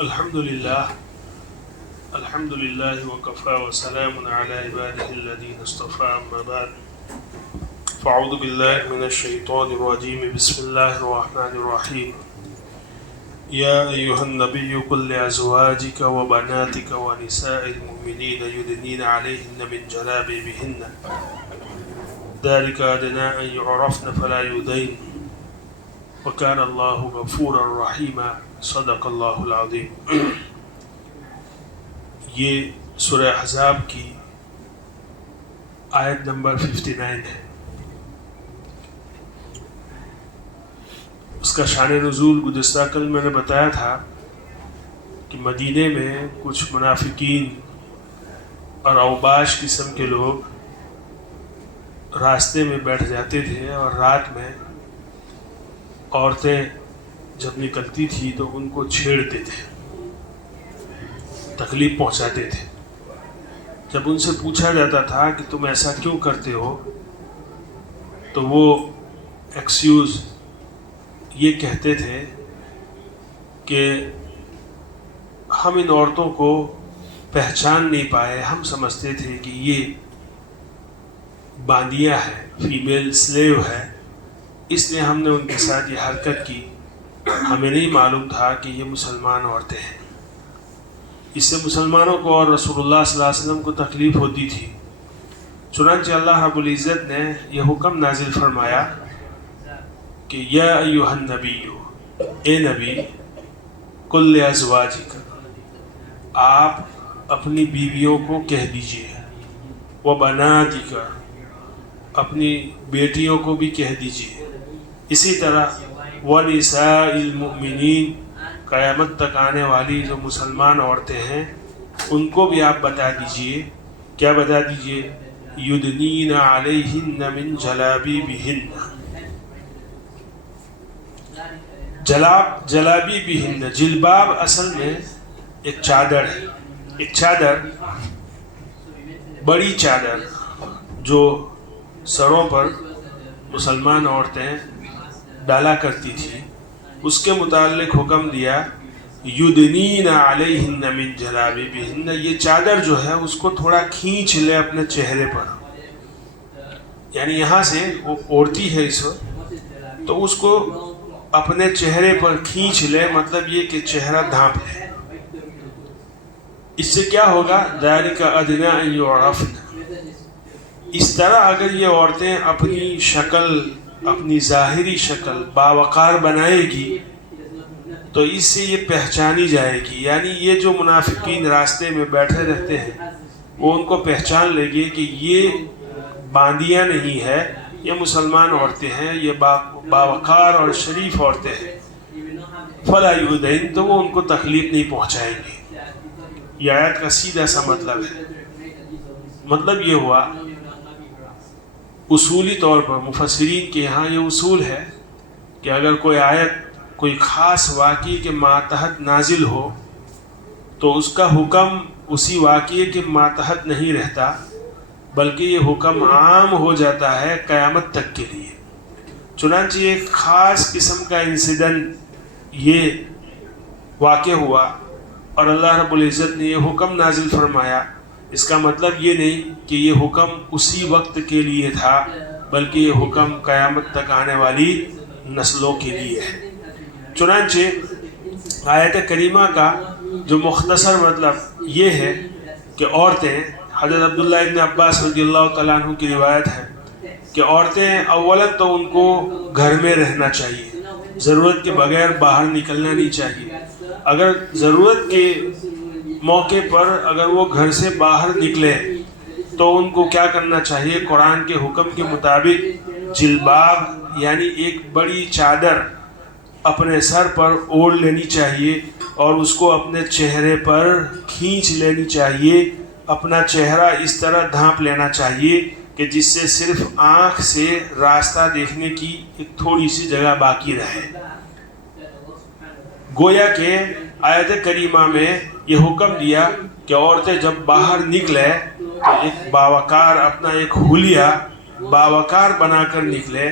الحمد لله وكفى وسلام على عباده الذين اصطفى أما بعد فأعوذ بالله من الشيطان الرجيم بسم الله الرحمن الرحيم يا أيها النبي قل لأزواجك وبناتك ونساء المؤمنين يدنين عليهن من جلابيبهن ذلك أدنى أن يعرفن فلا يؤذين وكان الله غفورا رحيما صدق اللہ العظیم۔ یہ سورہ احزاب کی آیت نمبر 59 ہے۔ اس کا شان نزول گزشتہ کل میں نے بتایا تھا کہ مدینے میں کچھ منافقین اور اوباش قسم کے لوگ راستے میں بیٹھ جاتے تھے اور رات میں عورتیں جب نکلتی تھی تو ان کو چھیڑتے تھے، تکلیف پہنچاتے تھے۔ جب ان سے پوچھا جاتا تھا کہ تم ایسا کیوں کرتے ہو تو وہ ایکسکیوز یہ کہتے تھے کہ ہم ان عورتوں کو پہچان نہیں پائے، ہم سمجھتے تھے کہ یہ باندیاں ہے، فیمیل سلیو ہے، اس لیے ہم نے ان کے ساتھ یہ حرکت کی، ہمیں نہیں معلوم تھا کہ یہ مسلمان عورتیں ہیں۔ اس سے مسلمانوں کو اور رسول اللہ صلی اللہ علیہ وسلم کو تکلیف ہوتی تھی۔ چنانچہ اللہ رب العزت نے یہ حکم نازل فرمایا کہ یا ایھا النبی، اے نبی، قل لازواجک، آپ اپنی بیویوں کو کہہ دیجئے، وبناتک، اپنی بیٹیوں کو بھی کہہ دیجئے، اسی طرح وَنِسَاءِ الْمُؤْمِنِينَ، قیامت تک آنے والی جو مسلمان عورتیں ہیں ان کو بھی آپ بتا دیجئے۔ کیا بتا دیجئے؟ یُدْنِینَ عَلَیہنَّ مِنْ جَلَابِیبِہِنَّ، جلابیبہن، جلباب اصل میں ایک چادر ہے، ایک چادر، بڑی چادر جو سروں پر مسلمان عورتیں ڈالا کرتی تھی، اس کے متعلق حکم دیا یدنین علیہن من جلابیبہن، یہ چادر جو ہے اس کو تھوڑا کھینچ لے اپنے چہرے پر، یعنی یہاں سے وہ اوڑھتی ہے اس وقت تو اس کو اپنے چہرے پر کھینچ لے، مطلب یہ کہ چہرہ ڈھانپ لے۔ اس سے کیا ہوگا؟ ذالک ادنی ان یعرفن، اس طرح اگر یہ عورتیں اپنی شکل، اپنی ظاہری شکل باوقار بنائے گی تو اس سے یہ پہچانی جائے گی، یعنی یہ جو منافقین راستے میں بیٹھے رہتے ہیں وہ ان کو پہچان لے گی کہ یہ باندیاں نہیں ہے، یہ مسلمان عورتیں ہیں، یہ باوقار اور شریف عورتیں ہیں۔ فلا یؤذین، تو وہ ان کو تکلیف نہیں پہنچائیں گے۔ یہ آیت کا سیدھا سا مطلب ہے۔ مطلب یہ ہوا اصولی طور پر مفسرین کے یہاں یہ اصول ہے کہ اگر کوئی آیت کوئی خاص واقعے کے ماتحت نازل ہو تو اس کا حکم اسی واقعے کے ماتحت نہیں رہتا، بلکہ یہ حکم عام ہو جاتا ہے قیامت تک کے لیے۔ چنانچہ ایک خاص قسم کا انسیڈنٹ یہ واقع ہوا اور اللہ رب العزت نے یہ حکم نازل فرمایا، اس کا مطلب یہ نہیں کہ یہ حکم اسی وقت کے لیے تھا، بلکہ یہ حکم قیامت تک آنے والی نسلوں کے لیے ہے۔ چنانچہ آیت کریمہ کا جو مختصر مطلب یہ ہے کہ عورتیں، حضرت عبداللہ ابن عباس رضی اللہ تعالیٰ عنہ کی روایت ہے کہ عورتیں اولاً تو ان کو گھر میں رہنا چاہیے، ضرورت کے بغیر باہر نکلنا نہیں چاہیے۔ اگر ضرورت کے موقع پر اگر وہ گھر سے باہر نکلے تو ان کو کیا کرنا چاہیے؟ قرآن کے حکم کے مطابق جلباب یعنی ایک بڑی چادر اپنے سر پر اوڑھ لینی چاہیے اور اس کو اپنے چہرے پر کھینچ لینی چاہیے، اپنا چہرہ اس طرح ڈھانپ لینا چاہیے کہ جس سے صرف آنکھ سے راستہ دیکھنے کی ایک تھوڑی سی جگہ باقی رہے۔ گویا کہ آیت کریمہ میں یہ حکم دیا کہ عورتیں جب باہر نکلے تو ایک باوقار اپنا ایک حلیہ باوقار بنا کر نکلے،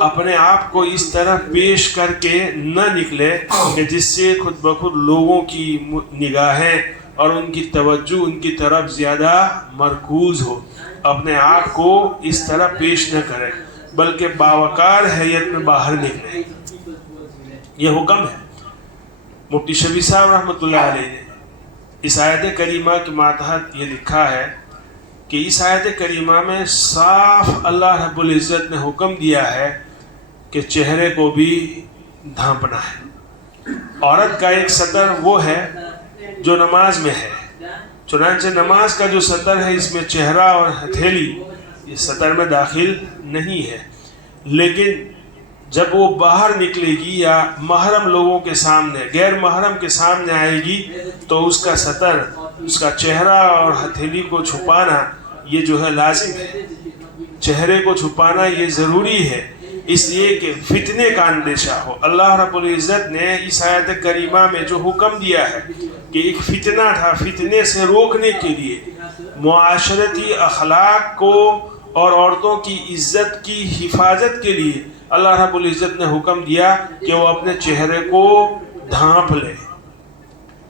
اپنے آپ کو اس طرح پیش کر کے نہ نکلے کہ جس سے خود بخود لوگوں کی نگاہیں اور ان کی توجہ ان کی طرف زیادہ مرکوز ہو۔ اپنے آپ کو اس طرح پیش نہ کرے بلکہ باوقار حیت میں باہر نکلے۔ یہ حکم ہے۔ مفتی شفیع صاحب رحمۃ اللہ علیہ نے اس آیت کریمہ کے ماتحت یہ لکھا ہے کہ اس آیت کریمہ میں صاف اللہ رب العزت نے حکم دیا ہے کہ چہرے کو بھی ڈھانپنا ہے۔ عورت کا ایک سطر وہ ہے جو نماز میں ہے، چنانچہ نماز کا جو سطر ہے اس میں چہرہ اور ہتھیلی یہ سطر میں داخل نہیں ہے، لیکن جب وہ باہر نکلے گی یا محرم لوگوں کے سامنے غیر محرم کے سامنے آئے گی تو اس کا سطر، اس کا چہرہ اور ہتھیلی کو چھپانا یہ جو ہے لازم ہے۔ چہرے کو چھپانا یہ ضروری ہے اس لیے کہ فتنے کا اندیشہ ہو۔ اللہ رب العزت نے اس آیت کریمہ میں جو حکم دیا ہے کہ ایک فتنہ تھا، فتنے سے روکنے کے لیے، معاشرتی اخلاق کو اور عورتوں کی عزت کی حفاظت کے لیے اللہ رب العزت نے حکم دیا کہ وہ اپنے چہرے کو ڈھانپ لے۔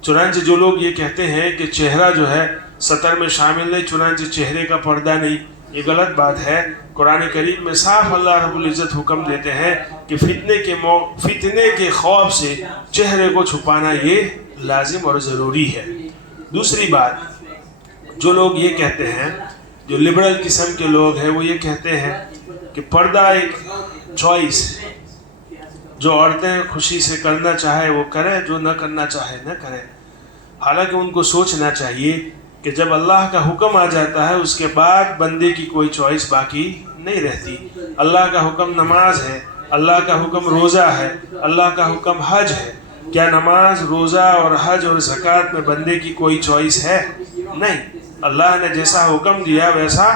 چنانچہ جو لوگ یہ کہتے ہیں کہ چہرہ جو ہے سطر میں شامل نہیں، چنانچہ چہرے کا پردہ نہیں، یہ غلط بات ہے۔ قرآن کریم میں صاف اللہ رب العزت حکم دیتے ہیں کہ فتنے کے خوف سے چہرے کو چھپانا یہ لازم اور ضروری ہے۔ دوسری بات، جو لوگ یہ کہتے ہیں، جو لبرل قسم کے لوگ ہیں، وہ یہ کہتے ہیں کہ پردہ ایک چوائس ہے، جو عورتیں خوشی سے کرنا چاہے وہ کرے، جو نہ کرنا چاہے نہ کرے۔ حالانکہ ان کو سوچنا چاہیے کہ جب اللہ کا حکم آ جاتا ہے اس کے بعد بندے کی کوئی چوائس باقی نہیں رہتی۔ اللہ کا حکم نماز ہے، اللہ کا حکم روزہ ہے، اللہ کا حکم حج ہے۔ کیا نماز، روزہ اور حج اور زکوٰۃ میں بندے کی کوئی چوائس ہے؟ نہیں۔ اللہ نے جیسا حکم دیا ویسا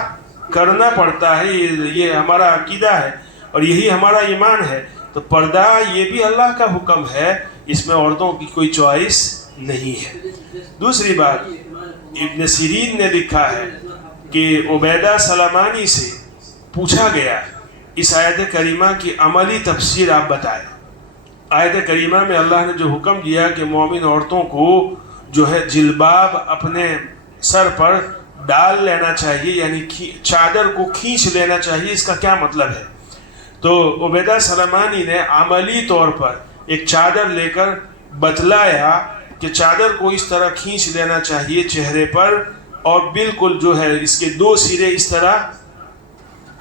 کرنا پڑتا ہے، یہ ہمارا عقیدہ ہے اور یہی ہمارا ایمان ہے۔ تو پردہ یہ بھی اللہ کا حکم ہے، اس میں عورتوں کی کوئی چوائس نہیں ہے۔ دوسری بات، ابن سیرین نے لکھا ہے کہ عبیدہ سلمانی سے پوچھا گیا اس آیت کریمہ کی عملی تفسیر آپ بتائیں۔ آیت کریمہ میں اللہ نے جو حکم دیا کہ مومن عورتوں کو جو ہے جلباب اپنے سر پر ڈال لینا چاہیے، یعنی چادر کو کھینچ لینا چاہیے، اس کا کیا مطلب ہے؟ تو عبیدہ سلمانی نے عملی طور پر ایک چادر لے کر بتلایا کہ چادر کو اس طرح کھینچ لینا چاہیے چہرے پر، اور بالکل جو ہے اس کے دو سرے اس طرح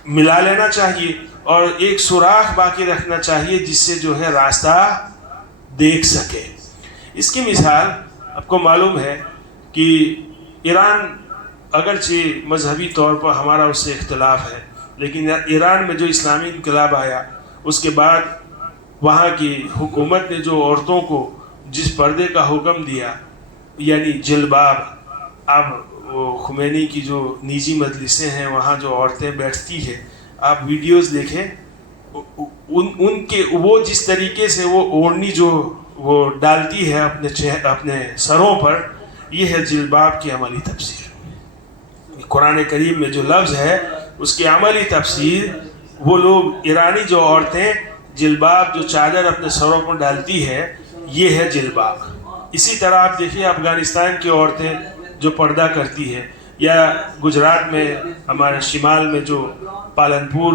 ملا لینا چاہیے اور ایک سوراخ باقی رکھنا چاہیے جس سے جو ہے راستہ دیکھ سکے۔ اس کی مثال آپ کو معلوم ہے کہ ایران اگرچہ مذہبی طور پر ہمارا اس سے اختلاف ہے، لیکن ایران میں جو اسلامی انقلاب آیا اس کے بعد وہاں کی حکومت نے جو عورتوں کو جس پردے کا حکم دیا، یعنی جلباب، اب وہ خمینی کی جو نجی مجلسیں ہیں وہاں جو عورتیں بیٹھتی ہیں، آپ ویڈیوز دیکھیں، ان کے وہ جس طریقے سے وہ اوڑھنی جو وہ ڈالتی ہے اپنے سروں پر، یہ ہے جلباب کی عملی تفسیر۔ قرآن کریم میں جو لفظ ہے اس کی عملی تفسیر، وہ لوگ ایرانی جو عورتیں جلباب جو چادر اپنے سروں پر ڈالتی ہے یہ ہے جلباب۔ اسی طرح آپ دیکھیے افغانستان کی عورتیں جو پردہ کرتی ہے، یا گجرات میں ہمارے شمال میں جو پالنپور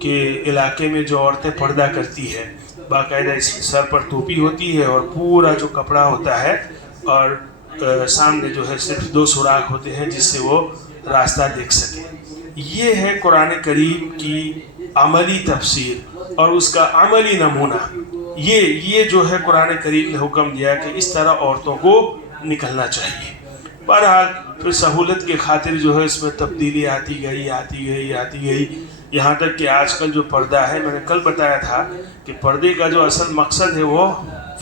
کے علاقے میں جو عورتیں پردہ کرتی ہے، باقاعدہ اس سر پر ٹوپی ہوتی ہے اور پورا جو کپڑا ہوتا ہے اور سامنے جو ہے صرف دو سوراخ ہوتے ہیں جس سے وہ راستہ دیکھ سکے۔ یہ ہے قرآن کریم کی عملی تفسیر اور اس کا عملی نمونہ۔ یہ جو ہے قرآن کریم نے حکم دیا کہ اس طرح عورتوں کو نکلنا چاہیے۔ بہرحال پھر سہولت کی خاطر جو ہے اس میں تبدیلی آتی گئی، یہاں تک کہ آج کل جو پردہ ہے، میں نے کل بتایا تھا کہ پردے کا جو اصل مقصد ہے وہ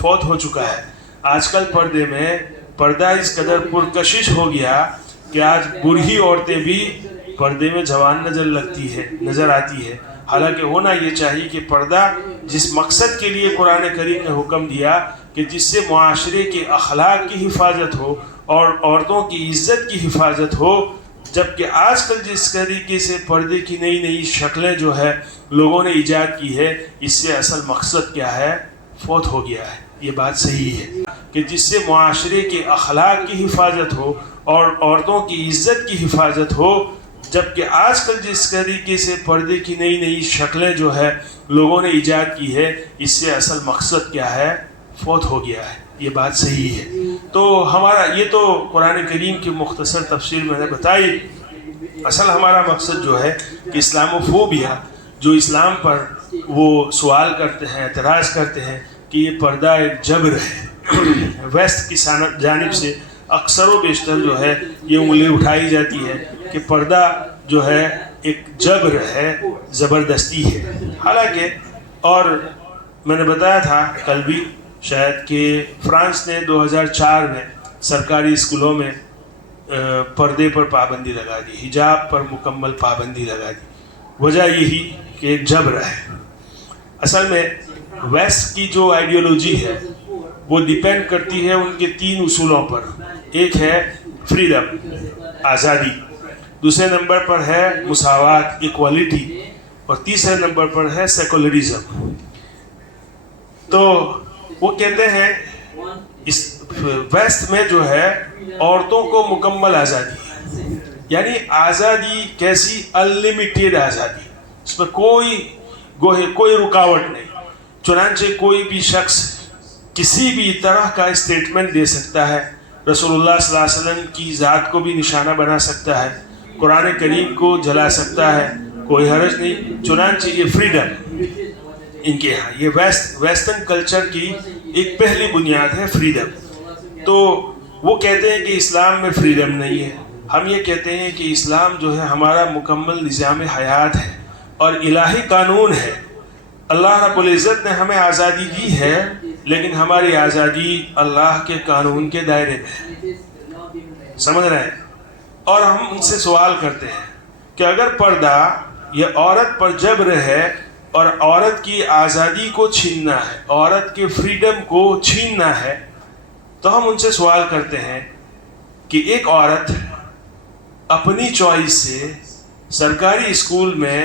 فوت ہو چکا ہے۔ آج کل پردے میں پردہ اس قدر پرکشش ہو گیا کہ آج بوڑھی عورتیں بھی پردے میں جوان نظر آتی ہے۔ حالانکہ ہونا یہ چاہیے کہ پردہ جس مقصد کے لیے قرآن کریم نے حکم دیا کہ جس سے معاشرے کے اخلاق کی حفاظت ہو اور عورتوں کی عزت کی حفاظت ہو، جبکہ آج کل جس طریقے سے پردے کی نئی نئی شکلیں جو ہے لوگوں نے ایجاد کی ہے، اس سے اصل مقصد کیا ہے؟ فوت ہو گیا ہے۔ یہ بات صحیح ہے کہ جس سے معاشرے کے اخلاق کی حفاظت ہو اور عورتوں کی عزت کی حفاظت ہو، جبکہ آج کل جس طریقے سے پردے کی نئی نئی شکلیں جو ہے لوگوں نے ایجاد کی ہے، اس سے اصل مقصد کیا ہے؟ فوت ہو گیا ہے۔ یہ بات صحیح ہے۔ تو یہ تو قرآن کریم کی مختصر تفسیر میں نے بتائی۔ اصل ہمارا مقصد جو ہے کہ اسلاموفوبیا، جو اسلام پر وہ سوال کرتے ہیں، اعتراض کرتے ہیں کہ یہ پردہ ایک جبر ہے، ویسٹ کی جانب سے اکثر و بیشتر جو ہے یہ انگلی اٹھائی جاتی ہے کہ پردہ جو ہے ایک جبر ہے، زبردستی ہے۔ حالانکہ اور میں نے بتایا تھا کل بھی شاید کہ فرانس نے 2004 میں سرکاری اسکولوں میں پردے پر پابندی لگا دی، حجاب پر مکمل پابندی لگا دی۔ وجہ یہی کہ ایک جبر ہے۔ اصل میں ویسٹ کی جو آئیڈیالوجی ہے وہ ڈیپینڈ کرتی ہے ان کے 3 اصولوں پر۔ ایک ہے فریڈم، آزادی، دوسرے نمبر پر ہے مساوات، ایکوالٹی، اور تیسرے نمبر پر ہے سیکولرزم۔ تو وہ کہتے ہیں اس ویسٹ میں جو ہے عورتوں کو مکمل آزادی ہے، یعنی آزادی کیسی؟ انلمیٹیڈ آزادی، اس میں کوئی رکاوٹ نہیں۔ چنانچہ کوئی بھی شخص کسی بھی طرح کا اسٹیٹمنٹ دے سکتا ہے، رسول اللہ صلی اللہ علیہ وسلم کی ذات کو بھی نشانہ بنا سکتا ہے، قرآن کریم کو جلا سکتا ہے، کوئی حرج نہیں۔ چنانچہ یہ فریڈم ان کے ہاں، یہ ویسٹرن کلچر کی ایک پہلی بنیاد ہے، فریڈم۔ تو وہ کہتے ہیں کہ اسلام میں فریڈم نہیں ہے۔ ہم یہ کہتے ہیں کہ اسلام جو ہے ہمارا مکمل نظام حیات ہے اور الہی قانون ہے۔ اللہ رب العزت نے ہمیں آزادی دی ہے، لیکن ہماری آزادی اللہ کے قانون کے دائرے میں ہے، سمجھ رہے ہیں؟ اور ہم ان سے سوال کرتے ہیں کہ اگر پردہ یہ عورت پر جبر ہے اور عورت کی آزادی کو چھیننا ہے، عورت کے فریڈم کو چھیننا ہے، تو ہم ان سے سوال کرتے ہیں کہ ایک عورت اپنی چوائس سے سرکاری اسکول میں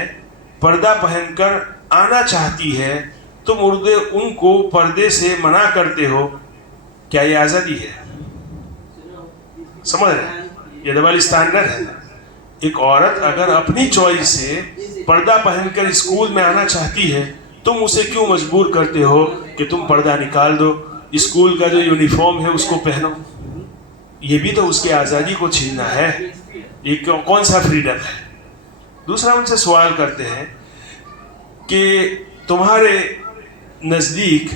پردہ پہن کر آنا چاہتی ہے، تم ان کو پردے سے منع کرتے ہو، کیا یہ آزادی ہے؟ سمجھ رہے ہیں؟ یہ ڈبل اسٹینڈرڈ ہے۔ ایک عورت اگر اپنی چوائس سے پردہ پہن کر اسکول میں آنا چاہتی ہے، تم اسے کیوں مجبور کرتے ہو کہ تم پردہ نکال دو، اسکول کا جو یونیفارم ہے اس کو پہنو؟ یہ بھی تو اس کی آزادی کو چھیننا ہے۔ یہ کون سا فریڈم ہے؟ دوسرا ان سے سوال کرتے ہیں کہ تمہارے نزدیک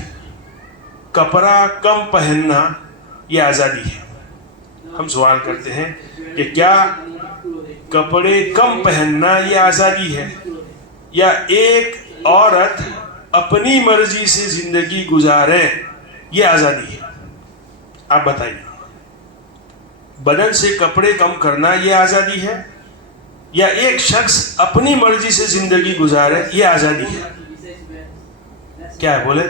کپڑا کم پہننا یہ آزادی ہے۔ ہم سوال کرتے ہیں کہ کیا کپڑے کم پہننا یہ آزادی ہے، یا ایک عورت اپنی مرضی سے زندگی گزارے یہ آزادی ہے؟ آپ بتائیے، بدن سے کپڑے کم کرنا یہ آزادی ہے، یا ایک شخص اپنی مرضی سے زندگی گزارے یہ آزادی ہے؟ کیا ہے بولے؟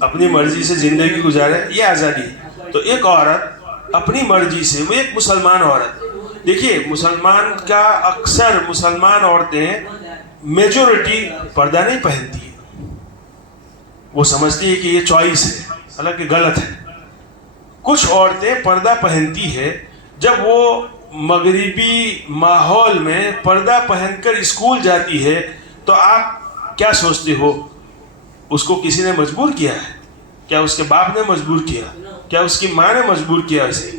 اپنی مرضی سے زندگی گزارے یہ آزادی ہے۔ تو ایک عورت اپنی مرضی سے، وہ ایک مسلمان عورت، دیکھیے مسلمان کا اکثر مسلمان عورتیں میجورٹی پردہ نہیں پہنتی ہیں، وہ سمجھتی ہے کہ یہ چوائس ہے، حالانکہ غلط ہے۔ کچھ عورتیں پردہ پہنتی ہے، جب وہ مغربی ماحول میں پردہ پہن کر اسکول جاتی ہے تو آپ کیا سوچتے ہو؟ اس کو کسی نے مجبور کیا ہے؟ کیا اس کے باپ نے مجبور کیا؟ کیا اس کی ماں نے مجبور کیا اسے؟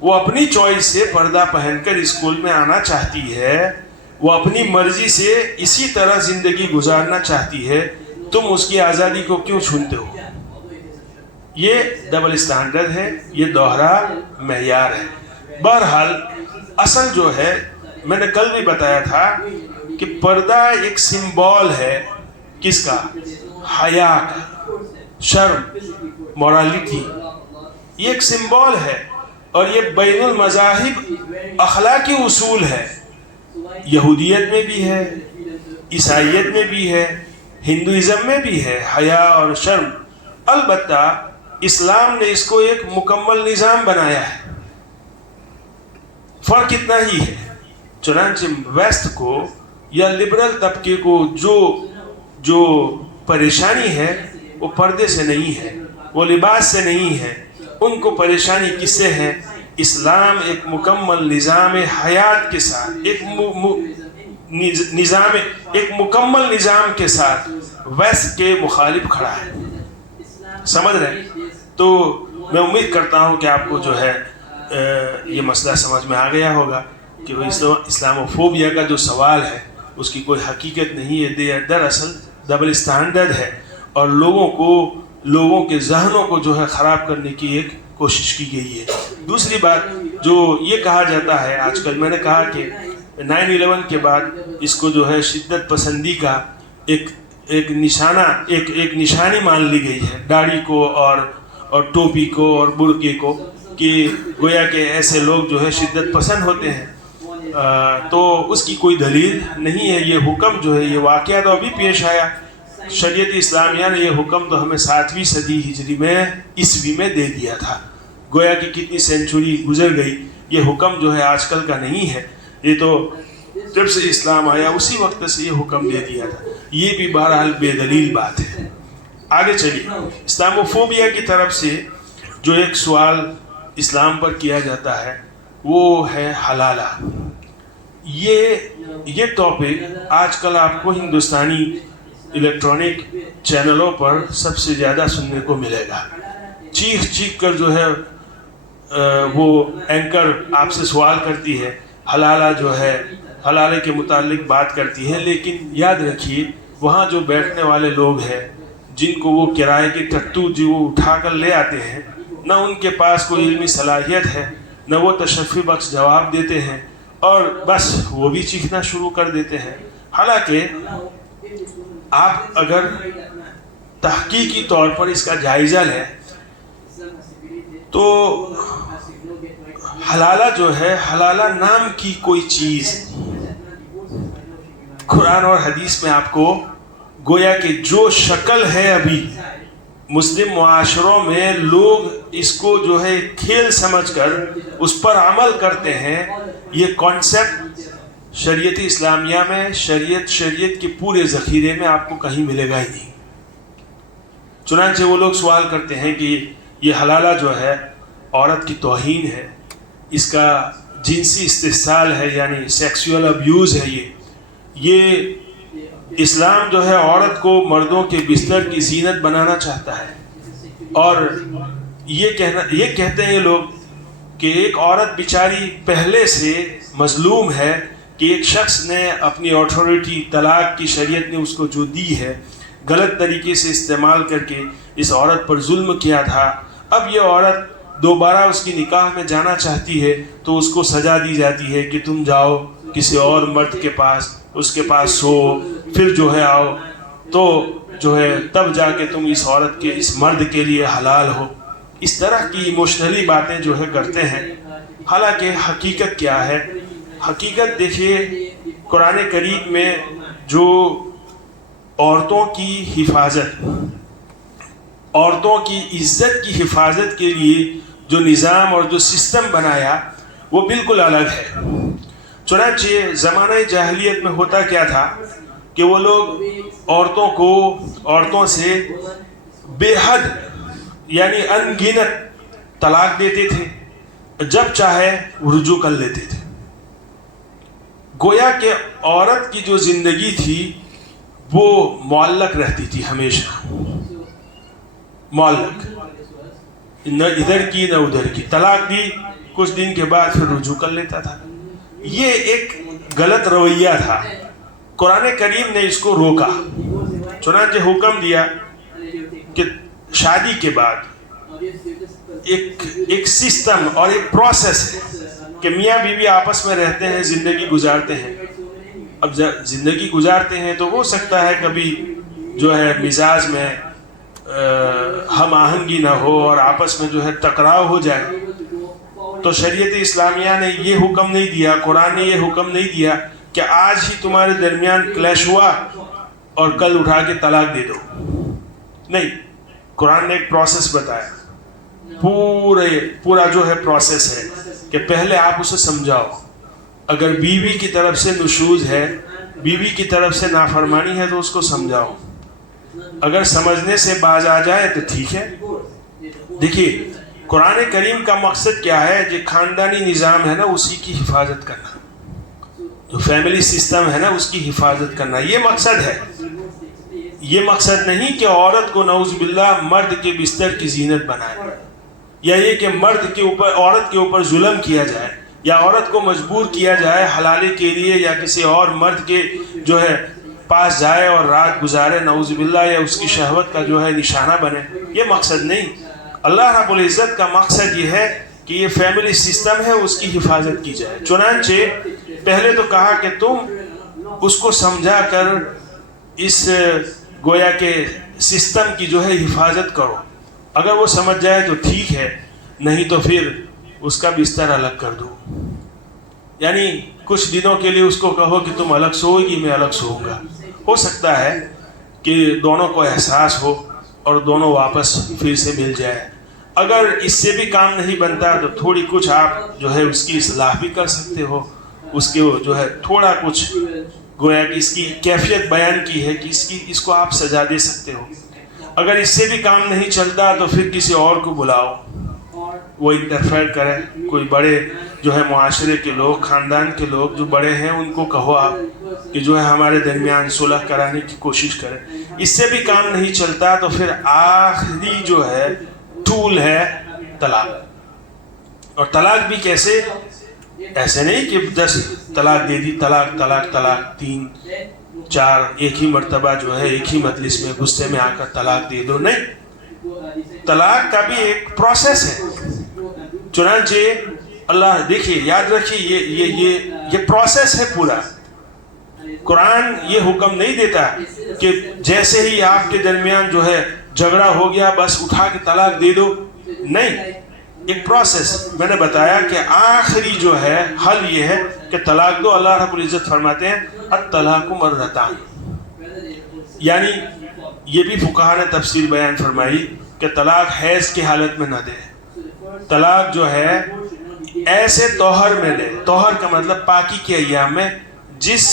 وہ اپنی چوائس سے پردہ پہن کر اسکول میں آنا چاہتی ہے، وہ اپنی مرضی سے اسی طرح زندگی گزارنا چاہتی ہے، تم اس کی آزادی کو کیوں چھینتے ہو؟ یہ ڈبل اسٹینڈرڈ ہے، یہ دوہرا معیار ہے۔ بہرحال اصل جو ہے، میں نے کل بھی بتایا تھا کہ پردہ ایک سمبول ہے، کس کا؟ حیا کا، شرم، مورالیٹی، یہ ایک سمبول ہے، اور یہ بین المذاہب اخلاقی اصول ہے۔ یہودیت میں بھی ہے، عیسائیت میں بھی ہے، ہندوازم میں بھی ہے حیا اور شرم۔ البتہ اسلام نے اس کو ایک مکمل نظام بنایا ہے۔ فرق اتنا ہی ہے. چنانچہ ویسٹ کو یا لبرل طبقے کو جو پریشانی ہے وہ پردے سے نہیں ہے, وہ لباس سے نہیں ہے. ان کو پریشانی کس سے ہے؟ اسلام ایک مکمل نظام حیات کے ساتھ, ایک مکمل نظام کے ساتھ ویسٹ کے مخالف کھڑا ہے. سمجھ رہے ہیں؟ تو میں امید کرتا ہوں کہ آپ کو جو ہے یہ مسئلہ سمجھ میں آ گیا ہوگا کہ اسلاموفوبیا کا جو سوال ہے اس کی کوئی حقیقت نہیں ہے. دراصل ڈبل اسٹینڈرڈ ہے اور لوگوں کے ذہنوں کو جو ہے خراب کرنے کی ایک کوشش کی گئی ہے. دوسری بات جو یہ کہا جاتا ہے آج کل, میں نے کہا کہ 9/11 کے بعد اس کو جو ہے شدت پسندی کا ایک نشانی مان لی گئی ہے, داڑھی کو اور ٹوپی کو اور برقعے کو, کہ گویا کہ ایسے لوگ جو ہے شدت پسند ہوتے ہیں. تو اس کی کوئی دلیل نہیں ہے. یہ حکم جو ہے, یہ واقعہ تو ابھی پیش آیا. شریعت اسلامیہ نے یہ حکم تو ہمیں 7ویں صدی ہجری میں عیسوی میں دے دیا تھا. گویا کہ کتنی سینچری گزر گئی. یہ حکم جو ہے آج کل کا نہیں ہے, یہ تو جب سے اسلام آیا اسی وقت سے یہ حکم دے دیا تھا. یہ بھی بہرحال بے دلیل بات ہے. آگے چلیے. اسلاموفوبیا کی طرف سے جو ایک سوال اسلام پر کیا جاتا ہے وہ ہے حلالہ. یہ ٹاپک آج کل آپ کو ہندوستانی الیکٹرانک چینلوں پر سب سے زیادہ سننے کو ملے گا. چیخ کر جو ہے وہ اینکر آپ سے سوال کرتی ہے, حلالہ جو ہے حلالے کے متعلق بات کرتی ہے. لیکن یاد رکھیے وہاں جو بیٹھنے والے لوگ ہیں جن کو وہ کرائے کے ٹٹو جو وہ اٹھا کر لے آتے ہیں, نہ ان کے پاس کوئی علمی صلاحیت ہے, نہ وہ تشفی بخش جواب دیتے ہیں, اور بس وہ بھی چیخنا شروع کر دیتے ہیں. حالانکہ آپ اگر تحقیقی طور پر اس کا جائزہ لیں تو حلالہ جو ہے, حلالہ نام کی کوئی چیز قرآن اور حدیث میں آپ کو گویا کہ جو شکل ہے ابھی مسلم معاشروں میں لوگ اس کو جو ہے کھیل سمجھ کر اس پر عمل کرتے ہیں, یہ کانسیپٹ شریعت اسلامیہ میں شریعت کے پورے ذخیرے میں آپ کو کہیں ملے گا ہی نہیں. چنانچہ وہ لوگ سوال کرتے ہیں کہ یہ حلالہ جو ہے عورت کی توہین ہے, اس کا جنسی استحصال ہے, یعنی سیکسول ابیوز ہے. یہ اسلام جو ہے عورت کو مردوں کے بستر کی زینت بنانا چاہتا ہے. اور یہ کہتے ہیں یہ لوگ کہ ایک عورت بیچاری پہلے سے مظلوم ہے, کہ ایک شخص نے اپنی اتھارٹی طلاق کی شریعت نے اس کو جو دی ہے غلط طریقے سے استعمال کر کے اس عورت پر ظلم کیا تھا. اب یہ عورت دوبارہ اس کی نکاح میں جانا چاہتی ہے تو اس کو سزا دی جاتی ہے کہ تم جاؤ کسی اور مرد کے پاس, اس کے پاس سو, پھر جو ہے آؤ, تو جو ہے تب جا کے تم اس عورت کے اس مرد کے لیے حلال ہو. اس طرح کی ایموشنلی باتیں جو ہے کرتے ہیں. حالانکہ حقیقت کیا ہے؟ حقیقت دیکھیے, قرآن کریم میں جو عورتوں کی حفاظت, عورتوں کی عزت کی حفاظت کے لیے جو نظام اور جو سسٹم بنایا وہ بالکل الگ ہے. چنانچہ زمانہ جاہلیت میں ہوتا کیا تھا کہ وہ لوگ عورتوں سے بے حد یعنی ان گنت طلاق دیتے تھے, جب چاہے رجوع کر لیتے تھے. گویا کہ عورت کی جو زندگی تھی وہ معلق رہتی تھی, ہمیشہ معلق, نہ ادھر کی نہ ادھر کی. طلاق دی, کچھ دن کے بعد پھر رجوع کر لیتا تھا. یہ ایک غلط رویہ تھا. قرآن کریم نے اس کو روکا. چنانچہ حکم دیا کہ شادی کے بعد ایک سسٹم اور ایک پروسیس ہے کہ میاں بیوی آپس میں رہتے ہیں, زندگی گزارتے ہیں. اب زندگی گزارتے ہیں تو ہو سکتا ہے کبھی جو ہے مزاج میں ہم آہنگی نہ ہو اور آپس میں جو ہے ٹکراؤ ہو جائے. تو شریعت اسلامیہ نے یہ حکم نہیں دیا, قرآن نے یہ حکم نہیں دیا کہ آج ہی تمہارے درمیان کلیش ہوا اور کل اٹھا کے طلاق دے دو. نہیں, قرآن نے ایک پروسیس بتایا, پورا جو ہے پروسیس ہے کہ پہلے آپ اسے سمجھاؤ. اگر بیوی کی طرف سے نشوز ہے, بیوی کی طرف سے نافرمانی ہے تو اس کو سمجھاؤ. اگر سمجھنے سے باز آ جائے تو ٹھیک ہے. دیکھیے قرآن کریم کا مقصد کیا ہے؟ جو خاندانی نظام ہے نا اسی کی حفاظت کرنا, جو فیملی سسٹم ہے نا اس کی حفاظت کرنا, یہ مقصد ہے. یہ مقصد نہیں کہ عورت کو نعوذ باللہ مرد کے بستر کی زینت بنائے, یا یہ کہ مرد کے اوپر عورت کے اوپر ظلم کیا جائے, یا عورت کو مجبور کیا جائے حلالے کے لیے یا کسی اور مرد کے جو ہے پاس جائے اور رات گزارے نعوذ باللہ, یا اس کی شہوت کا جو ہے نشانہ بنے. یہ مقصد نہیں. اللہ رب العزت کا مقصد یہ ہے کہ یہ فیملی سسٹم ہے اس کی حفاظت کی جائے. چنانچہ پہلے تو کہا کہ تم اس کو سمجھا کر اس گویا کے سسٹم کی جو ہے حفاظت کرو. اگر وہ سمجھ جائے تو ٹھیک ہے, نہیں تو پھر اس کا بستر الگ کر دو. یعنی کچھ دنوں کے لیے اس کو کہو کہ تم الگ سوؤ گی, میں الگ سوؤں گا. ہو سکتا ہے کہ دونوں کو احساس ہو اور دونوں واپس پھر سے مل جائے. اگر اس سے بھی کام نہیں بنتا تو تھوڑی کچھ آپ جو ہے اس کی اصلاح بھی کر سکتے ہو. اس کے جو ہے تھوڑا کچھ گویا کہ اس کی کیفیت بیان کی ہے کہ اس کو آپ سزا دے سکتے ہو. اگر اس سے بھی کام نہیں چلتا تو پھر کسی اور کو بلاؤ, وہ انٹرفیئر کرے. کوئی بڑے جو ہے معاشرے کے لوگ, خاندان کے لوگ جو بڑے ہیں ان کو کہو آپ کہ جو ہے ہمارے درمیان صلح کرانے کی کوشش کریں. اس سے بھی کام نہیں چلتا تو پھر آخری جو ہے ٹول ہے طلاق. اور طلاق بھی کیسے؟ ایسے نہیں کہ 10 طلاق دے دی, طلاق طلاق طلاق 3 4 ایک ہی مرتبہ جو ہے ایک ہی مجلس میں غصے میں آ کر طلاق دے دو. نہیں, طلاق کا بھی ایک پروسیس ہے. چنانچہ اللہ دیکھیے یاد رکھیے یہ پروسیس ہے پورا. قرآن یہ حکم نہیں دیتا کہ جیسے ہی آپ کے درمیان جو ہے جھگڑا ہو گیا بس اٹھا کے طلاق دے دو. نہیں, ایک پروسیس. میں نے بتایا کہ آخری جو ہے حل یہ ہے کہ طلاق دو. اللہ رب العزت فرماتے ہیں الطلاق مرتان, یعنی یہ بھی فقہا نے تفسیر بیان فرمائی کہ طلاق حیض کی حالت میں نہ دے. طلاق جو ہے ایسے طہر میں دے. طہر کا مطلب پاکی کے ایام میں, جس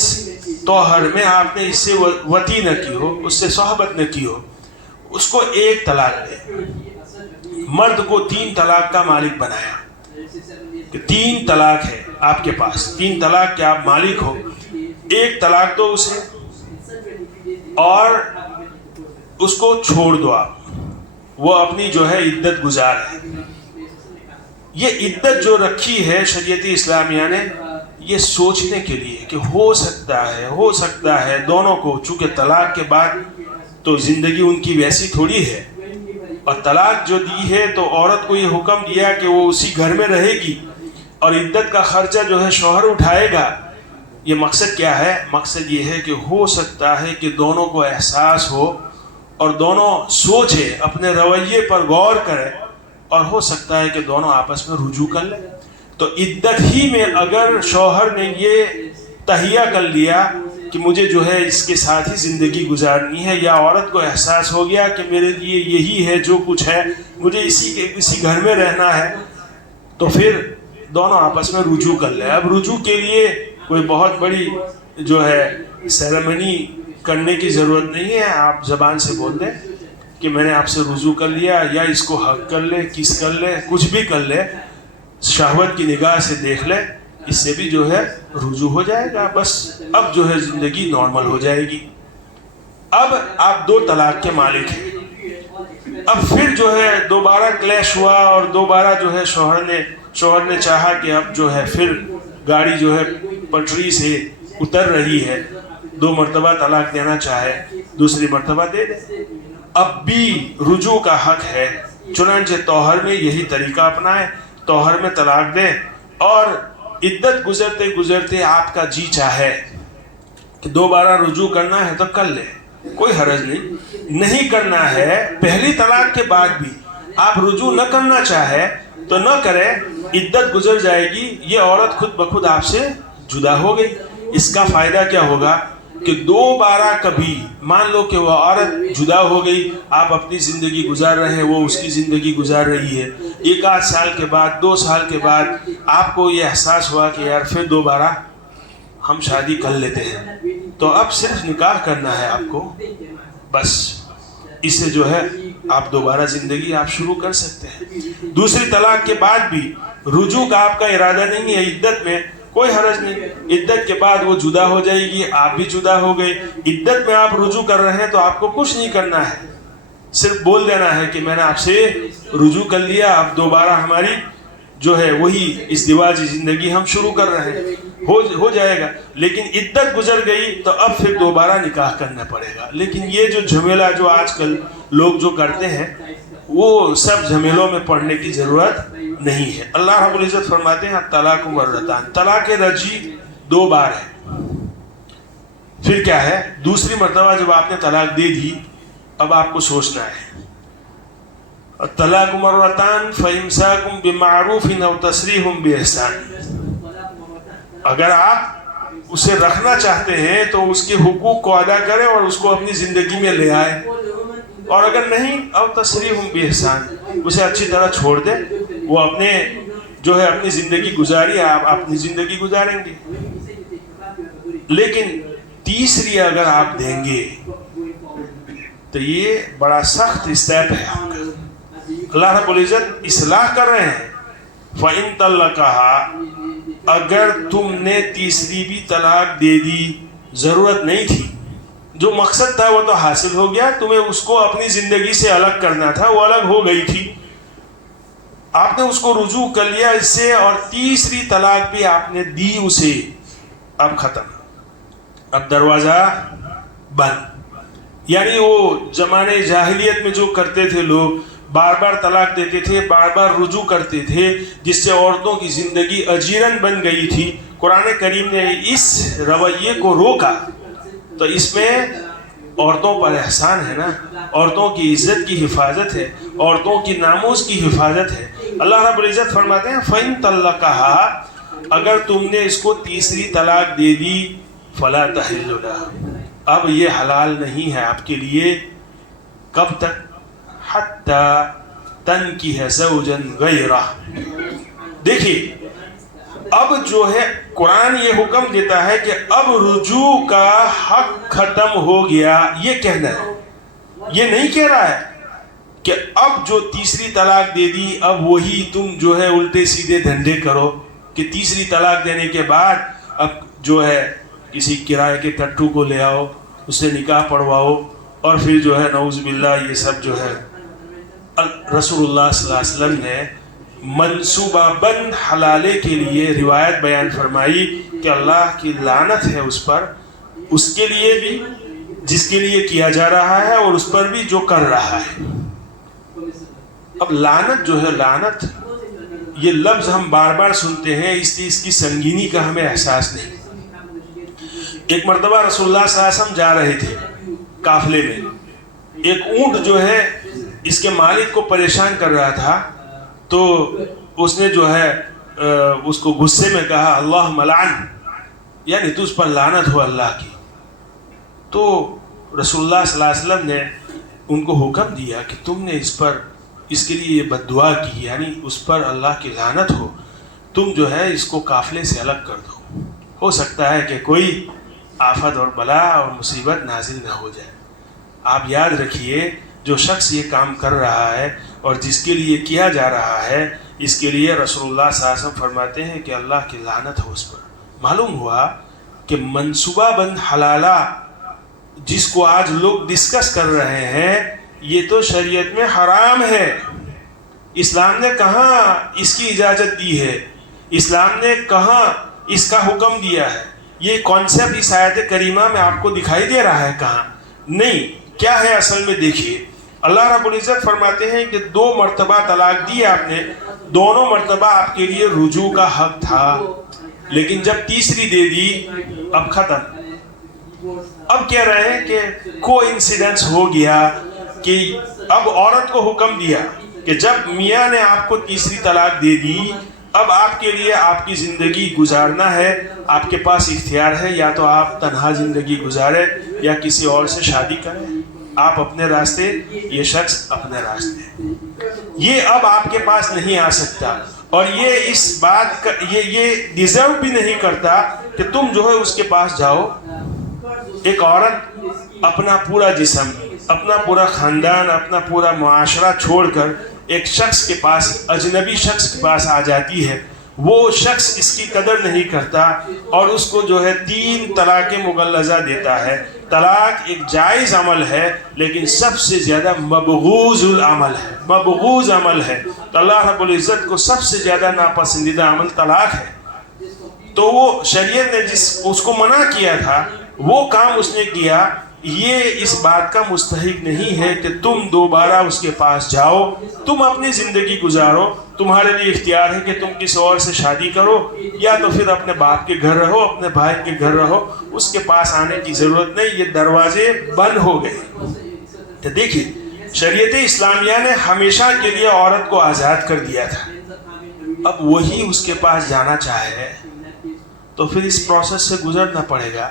طہر میں آپ نے اس سے وطی نہ کی ہو, اس سے صحبت نہ کی ہو, اس کو ایک طلاق دے. مرد کو 3 طلاق کا مالک بنایا کہ 3 طلاق ہے آپ کے پاس, 3 طلاق کے آپ مالک ہو. ایک طلاق دو اسے اور اس کو چھوڑ دو آپ, وہ اپنی جو ہے عدت گزار ہے. یہ عدت جو رکھی ہے شریعت اسلامیہ نے یہ سوچنے کے لیے کہ ہو سکتا ہے دونوں کو, چونکہ طلاق کے بعد تو زندگی ان کی ویسی تھوڑی ہے, اور طلاق جو دی ہے تو عورت کو یہ حکم دیا کہ وہ اسی گھر میں رہے گی اور عدت کا خرچہ جو ہے شوہر اٹھائے گا. یہ مقصد کیا ہے؟ مقصد یہ ہے کہ ہو سکتا ہے کہ دونوں کو احساس ہو اور دونوں سوچے, اپنے رویے پر غور کرے, اور ہو سکتا ہے کہ دونوں آپس میں رجوع کر لیں. تو عدت ہی میں اگر شوہر نے یہ تہیہ کر لیا کہ مجھے جو ہے اس کے ساتھ ہی زندگی گزارنی ہے, یا عورت کو احساس ہو گیا کہ میرے لیے یہی ہے جو کچھ ہے, مجھے اسی گھر میں رہنا ہے, تو پھر دونوں آپس میں رجوع کر لیں. اب رجوع کے لیے کوئی بہت بڑی جو ہے سیریمنی کرنے کی ضرورت نہیں ہے. آپ زبان سے بول دیں کہ میں نے آپ سے رجوع کر لیا, یا اس کو حق کر لے, کس کر لے, کچھ بھی کر لے, شہوت کی نگاہ سے دیکھ لے, اس سے بھی جو ہے رجوع ہو جائے گا. بس اب جو ہے زندگی نارمل ہو جائے گی. اب آپ 2 طلاق کے مالک ہیں. اب پھر جو ہے دوبارہ کلیش ہوا اور دوبارہ جو ہے شوہر نے چاہا کہ اب جو ہے پھر گاڑی جو ہے پٹری سے اتر رہی ہے, 2 مرتبہ طلاق دینا چاہے, دوسری مرتبہ دے دے. اب بھی رجوع کا حق ہے. چنانچہ طہر میں یہی طریقہ اپنائے, طہر میں طلاق دے, اور عدت گزرتے گزرتے آپ کا جی چاہے کہ دوبارہ رجوع کرنا ہے تو کر لے, کوئی حرج نہیں. نہیں کرنا ہے پہلی طلاق کے بعد بھی آپ رجوع نہ کرنا چاہے تو نہ کرے, عدت گزر جائے گی, یہ عورت خود بخود آپ سے جدا ہو گئی. اس کا فائدہ کیا ہوگا کہ دوبارہ کبھی مان لو کہ وہ عورت جدا ہو گئی، آپ اپنی زندگی گزار رہے ہیں، وہ اس کی زندگی گزار رہی ہے، 1 آدھ سال کے بعد 2 سال کے بعد آپ کو یہ احساس ہوا کہ یار پھر دوبارہ ہم شادی کر لیتے ہیں، تو اب صرف نکاح کرنا ہے آپ کو، بس اس سے جو ہے آپ دوبارہ زندگی آپ شروع کر سکتے ہیں۔ دوسری طلاق کے بعد بھی رجوع کا آپ کا ارادہ نہیں ہے، عدت میں کوئی حرج نہیں، عدت کے بعد وہ جدا ہو جائے گی، آپ بھی جدا ہو گئے، عدت میں آپ رجوع کر رہے ہیں تو آپ کو کچھ نہیں کرنا ہے، صرف بول دینا ہے کہ میں نے آپ سے رجوع کر لیا، اب دوبارہ ہماری جو ہے وہی ازدواجی زندگی ہم شروع کر رہے ہیں، ہو جائے گا۔ لیکن عدت گزر گئی تو اب پھر دوبارہ نکاح کرنا پڑے گا۔ لیکن یہ جو جھمیلا جو آج کل لوگ جو کرتے ہیں، وہ سب جھمیلوں میں پڑنے کی ضرورت نہیں ہے۔ اللہ رب العزت فرماتے ہیں طلاق مرتان، طلاق رجعی 2 بار ہے۔ پھر کیا ہے؟ دوسری مرتبہ جب آپ نے طلاق دے دی، اب آپ کو سوچنا ہے، طلاق مرتان فامساک بمعروف او تسریح باحسان، اگر آپ اسے رکھنا چاہتے ہیں تو اس کے حقوق کو ادا کریں اور اس کو اپنی زندگی میں لے آئیں، اور اگر نہیں او تسریح باحسان، اسے اچھی طرح چھوڑ دیں، وہ اپنے جو ہے اپنی زندگی گزاری، آپ اپنی زندگی گزاریں گے۔ لیکن تیسری اگر آپ دیں گے تو یہ بڑا سخت اسٹیپ ہے آپ کا۔ اللہ رب العزت اصلاح کر رہے ہیں، فَإِن طَلَّقَهَا، اگر تم نے تیسری بھی طلاق دے دی، ضرورت نہیں تھی، جو مقصد تھا وہ تو حاصل ہو گیا، تمہیں اس کو اپنی زندگی سے الگ کرنا تھا، وہ الگ ہو گئی تھی، آپ نے اس کو رجوع کر لیا اس سے، اور تیسری طلاق بھی آپ نے دی اسے، اب ختم، اب دروازہ بند۔ یعنی وہ زمانے جاہلیت میں جو کرتے تھے لوگ، بار بار طلاق دیتے تھے، بار بار رجوع کرتے تھے، جس سے عورتوں کی زندگی اجیرن بن گئی تھی، قرآن کریم نے اس رویے کو روکا۔ تو اس میں عورتوں پر احسان ہے نا، عورتوں کی عزت کی حفاظت ہے، عورتوں کی ناموس کی حفاظت ہے۔ اللہ رب العزت فرماتے ہیں فَإِن طَلَّقَهَا، اگر تم نے اس کو تیسری طلاق دے دی، فَلَا تَحِلُّ لَهَا، اب یہ حلال نہیں ہے آپ کے لیے، کب تک؟ حَتَّى تَنْكِحَ زَوْجًا غَيْرَهُ۔ دیکھیے اب جو ہے قرآن یہ حکم دیتا ہے کہ اب رجوع کا حق ختم ہو گیا، یہ کہنا ہے، یہ نہیں کہہ رہا ہے کہ اب جو تیسری طلاق دے دی اب وہی تم جو ہے الٹے سیدھے دھندے کرو، کہ تیسری طلاق دینے کے بعد اب جو ہے کسی کرائے کے ٹٹو کو لے آؤ، اس سے نکاح پڑھواؤ، اور پھر جو ہے نعوذ باللہ یہ سب جو ہے۔ رسول اللہ صلی اللہ علیہ وسلم نے منصوبہ بند حلالے کے لیے روایت بیان فرمائی کہ اللہ کی لعنت ہے اس پر، اس کے لیے بھی جس کے لیے کیا جا رہا ہے، اور اس پر بھی جو کر رہا ہے۔ اب لعنت جو ہے، لعنت یہ لفظ ہم بار بار سنتے ہیں، اس لیے اس کی سنگینی کا ہمیں احساس نہیں۔ ایک مرتبہ رسول اللہ صلی اللہ علیہ وسلم جا رہے تھے قافلے میں، ایک اونٹ جو ہے اس کے مالک کو پریشان کر رہا تھا، تو اس نے جو ہے اس کو غصے میں کہا اللہ ملعن، یعنی تجھ پر لعنت ہو اللہ کی۔ تو رسول اللہ صلی اللہ علیہ وسلم نے ان کو حکم دیا کہ تم نے اس کے لیے یہ بد دعا کی، یعنی اس پر اللہ کی لعنت ہو، تم جو ہے اس کو قافلے سے الگ کر دو، ہو سکتا ہے کہ کوئی آفت اور بلا اور مصیبت نازل نہ ہو جائے۔ آپ یاد رکھیے جو شخص یہ کام کر رہا ہے اور جس کے لیے کیا جا رہا ہے، اس کے لیے رسول اللہ صلی اللہ علیہ وسلم فرماتے ہیں کہ اللہ کی لعنت ہو اس پر۔ معلوم ہوا کہ منصوبہ بند حلالہ جس کو آج لوگ ڈسکس کر رہے ہیں، یہ تو شریعت میں حرام ہے۔ اسلام نے کہاں اس کی اجازت دی ہے؟ اسلام نے کہاں اس کا حکم دیا ہے؟ یہ کانسیپٹ اس آیت کریمہ میں آپ کو دکھائی دے رہا ہے؟ کہاں نہیں۔ کیا ہے اصل میں؟ دیکھیے اللہ رب العزت فرماتے ہیں کہ 2 مرتبہ طلاق دی آپ نے، دونوں مرتبہ آپ کے لیے رجوع کا حق تھا، لیکن جب تیسری دے دی اب ختم۔ اب کہہ رہے ہیں کہ کو انسیڈنس ہو گیا کہ اب عورت کو حکم دیا کہ جب میاں نے آپ کو تیسری طلاق دے دی اب آپ کے لیے آپ کی زندگی گزارنا ہے، آپ کے پاس اختیار ہے، یا تو آپ تنہا زندگی گزاریں یا کسی اور سے شادی کریں، آپ اپنے راستے، یہ شخص اپنے راستے، یہ اب آپ کے پاس نہیں آ سکتا، اور یہ اس بات کا یہ ڈیزرو بھی نہیں کرتا کہ تم جو ہے اس کے پاس جاؤ۔ ایک عورت اپنا پورا جسم، اپنا پورا خاندان، اپنا پورا معاشرہ چھوڑ کر ایک شخص کے پاس، اجنبی شخص کے پاس آ جاتی ہے، وہ شخص اس کی قدر نہیں کرتا اور اس کو جو ہے 3 طلاق مغلظہ دیتا ہے۔ طلاق ایک جائز عمل ہے لیکن سب سے زیادہ مبغوض العمل ہے، مبغوض عمل ہے، تو اللہ رب العزت کو سب سے زیادہ ناپسندیدہ عمل طلاق ہے۔ تو وہ شریعت نے جس اس کو منع کیا تھا وہ کام اس نے کیا، یہ اس بات کا مستحق نہیں ہے کہ تم دوبارہ اس کے پاس جاؤ، تم اپنی زندگی گزارو، تمہارے لیے اختیار ہے کہ تم کسی اور سے شادی کرو یا تو پھر اپنے باپ کے گھر رہو، اپنے بھائی کے گھر رہو، اس کے پاس آنے کی ضرورت نہیں، یہ دروازے بند ہو گئے۔ تو دیکھیے شریعت اسلامیہ نے ہمیشہ کے لیے عورت کو آزاد کر دیا تھا، اب وہی اس کے پاس جانا چاہے تو پھر اس پروسیس سے گزرنا پڑے گا۔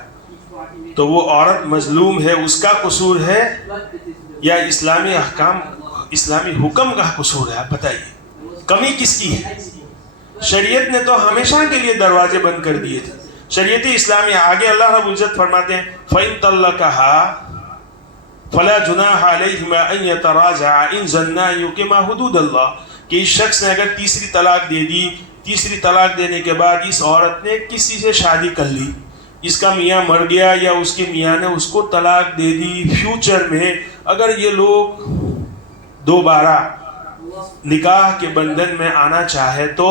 تو وہ عورت مظلوم ہے، اس کا قصور ہے یا اسلامی احکام، اسلامی حکم کا قصور ہے؟ آپ بتائیے کمی کس کی ہے؟ شریعت نے تو ہمیشہ کے لیے دروازے بند کر دیے تھے۔ شریعت اسلامی آگے اللہ رب العزت فرماتے ہیں فَإِن طَلَّقَهَا فَلَا جُنَاحَ عَلَيْهِمَا أَن يَتَرَاجَعَا إِن ظَنَّا أَن يُقِيمَا حُدُودَ اللَّهِ، کہ اس شخص نے اگر تیسری طلاق دے دی، تیسری طلاق دینے کے بعد اس عورت نے کسی سے شادی کر لی، اس کا میاں مر گیا یا اس کے میاں نے اس کو طلاق دے دی، فیوچر میں اگر یہ لوگ دوبارہ نکاح کے بندھن میں آنا چاہے تو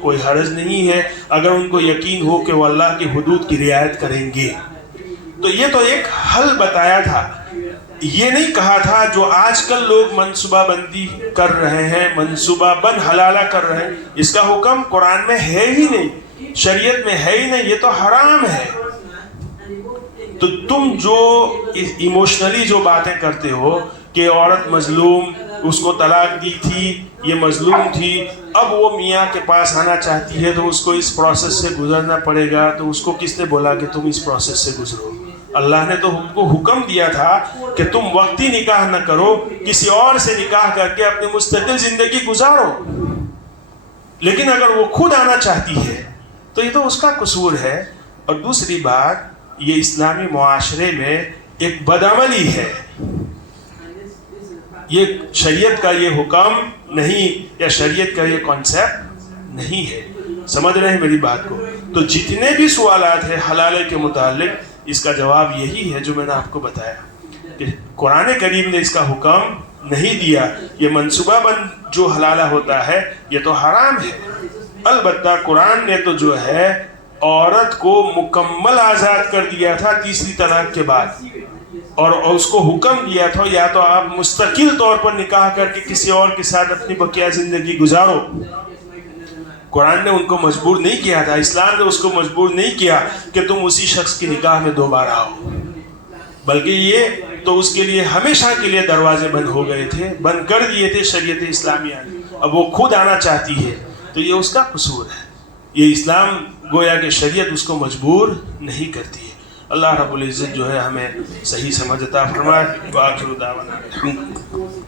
کوئی حرج نہیں ہے، اگر ان کو یقین ہو کہ وہ اللہ کی حدود کی رعایت کریں گے۔ تو یہ تو ایک حل بتایا تھا، یہ نہیں کہا تھا جو آج کل لوگ منصوبہ بندی کر رہے ہیں، منصوبہ بند حلالہ کر رہے ہیں، اس کا حکم قرآن میں ہے ہی نہیں، شریعت میں ہے ہی نہیں، یہ تو حرام ہے۔ تو تم جو ایموشنلی جو باتیں کرتے ہو کہ عورت مظلوم، اس کو طلاق دی تھی، یہ مظلوم تھی، اب وہ میاں کے پاس آنا چاہتی ہے تو اس کو اس پروسیس سے گزرنا پڑے گا، تو اس کو کس نے بولا کہ تم اس پروسیس سے گزرو؟ اللہ نے تو ہم کو حکم دیا تھا کہ تم وقتی نکاح نہ کرو، کسی اور سے نکاح کر کے اپنی مستقل زندگی گزارو، لیکن اگر وہ خود آنا چاہتی ہے تو یہ تو اس کا قصور ہے۔ اور دوسری بات، یہ اسلامی معاشرے میں ایک بدعملی ہے، یہ شریعت کا یہ حکم نہیں یا شریعت کا یہ کانسیپٹ نہیں ہے۔ سمجھ رہے ہیں میری بات کو؟ تو جتنے بھی سوالات ہیں حلالے کے متعلق، اس کا جواب یہی ہے جو میں نے آپ کو بتایا کہ قرآن کریم نے اس کا حکم نہیں دیا، یہ منصوبہ بند جو حلالہ ہوتا ہے یہ تو حرام ہے۔ البتہ قرآن نے تو جو ہے عورت کو مکمل آزاد کر دیا تھا تیسری طلاق کے بعد، اور اس کو حکم دیا تھا یا تو آپ مستقل طور پر نکاح کر کے کسی اور کے ساتھ اپنی بقیہ زندگی گزارو۔ قرآن نے ان کو مجبور نہیں کیا تھا، اسلام نے اس کو مجبور نہیں کیا کہ تم اسی شخص کی نکاح میں دوبارہ آؤ، بلکہ یہ تو اس کے لیے ہمیشہ کے لیے دروازے بند ہو گئے تھے، بند کر دیے تھے شریعت اسلامیہ نے۔ اب وہ خود آنا چاہتی ہے تو یہ اس کا قصور ہے، یہ اسلام گویا کہ شریعت اس کو مجبور نہیں کرتی ہے۔ اللہ رب العزت جو ہے ہمیں صحیح سمجھ عطا فرمائے۔ وآخر دعوانا الحمد للہ۔